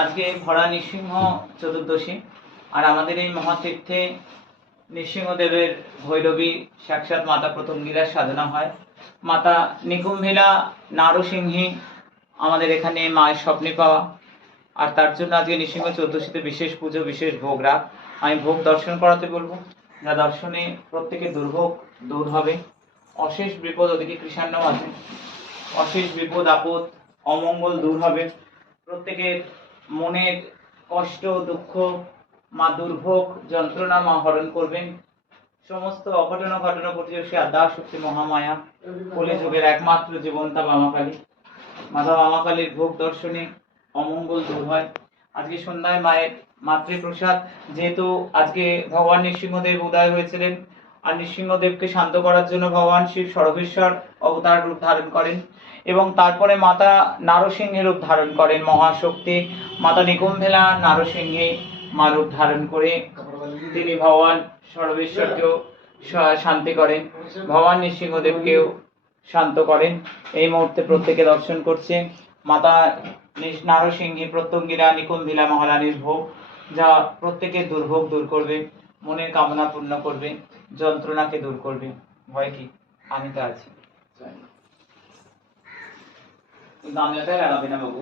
আজকে ভরা নৃসিংহ চতুর্দশী, আর আমাদের এই মহাতীর্থে নৃসিংহদেবের ভৈরবী সাক্ষাৎ মাতা প্রথমগিরার সাধনা হয়। মাতা নিকুম্ভিলা নারসিংহী আমাদের এখানে মায়ের স্বপ্নে পাওয়া, আর তার জন্য আজকে নৃসিংহ চতুর্দশীতে বিশেষ পুজো, বিশেষ ভোগ রাখ। আমি ভোগ দর্শন করাতে বলবো, যা দর্শনে প্রত্যেকের দুর্ভোগ দূর হবে, অশেষ বিপদ ওদিকে কৃষাণ্য আছে, অশেষ বিপদ আপদ অমঙ্গল দূর হবে, প্রত্যেকের মনের কষ্ট দুঃখ মা দুর্ভোগ যন্ত্রণা মা হরণ করবেন। সমস্ত অঘটনা ঘটনা প্রতিবেশী আদ্যা শক্তি মহামায়া কলিযুগের একমাত্র জীবন্তা বামাকালী, মাতা বামাকালীর ভোগ দর্শনে অমঙ্গল দূর হয়। আজকে সন্ধ্যায় মায়ের মাতৃপ্রসাদ, যেহেতু আজকে ভগবান নৃসিংহদেব উদয় হয়েছিলেন, আর নৃসিংহদেবকে শান্ত করার জন্য ভগবান শিব সর্বেশ্বর অবতার রূপ ধারণ করেন, এবং তারপরে মাতা নারসিংহের রূপ ধারণ করেন মহাশক্তি মাতা নিকুম্ভেলা নারসিংহে মা রূপ ধারণ করে তিনি ভগবান সর্বেশ্বরকেও শান্তি করেন, ভগবান নৃসিংহদেবকেও শান্ত করেন। এই মুহূর্তে প্রত্যেকে দর্শন করছে মাতা নারসিংহী প্রত্যঙ্গিরা নিকুম্ভিলা মহারানীর ভোগ, যা প্রত্যেকের দুর্ভোগ দূর করবে, মনের কামনা পূর্ণ করবে, যন্ত্রণাকে দূর করবে। ভয় কি, আমি তো আছি। দাম লাগাবে না বাবু।